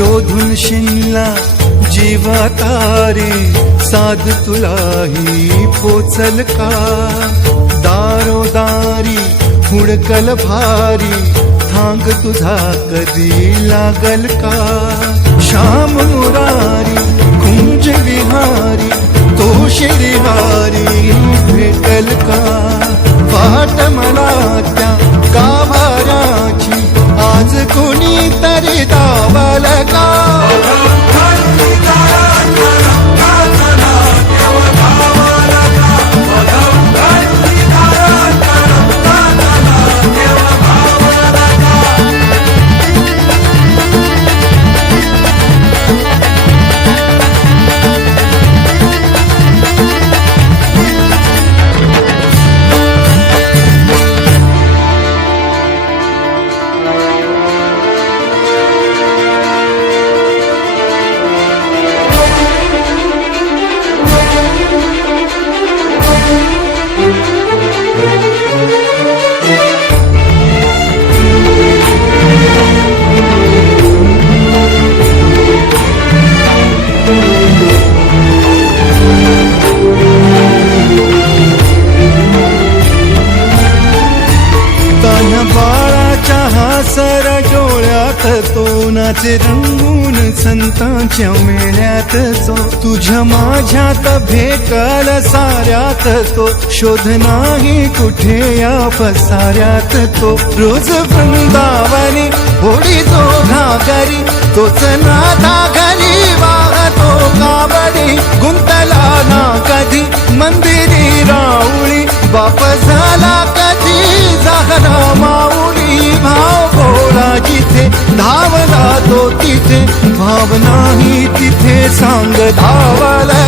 शोधून शिनला जीवा तारे साध तुलाही पोचल का दारोदारी हुडकल भारी थांग तुझा कधी लागल का श्याम मुरारी कुंज विहारी तो शिरिहारी भेटल का वाट मला त्या गाभाऱ्याची आज कोणी तरी दावल का हासर डोळ्यात तो नाचे रंगून संतांच्या मेळ्यात जो तुझ्या माझ्यात भेटल साऱ्यात तो शोध नाही कुठे या पसाऱ्यात तो रोज वृंदावनी होडी तो घागरी तोच नाथा घरी वाहतो कावडी गुंतला ना कधी मंदिरी राऊळी बाप झाला कधी जागरा माऊली भाव भोळा जिथे धावला तो तिथे भाव नाही तिथे सांग धावला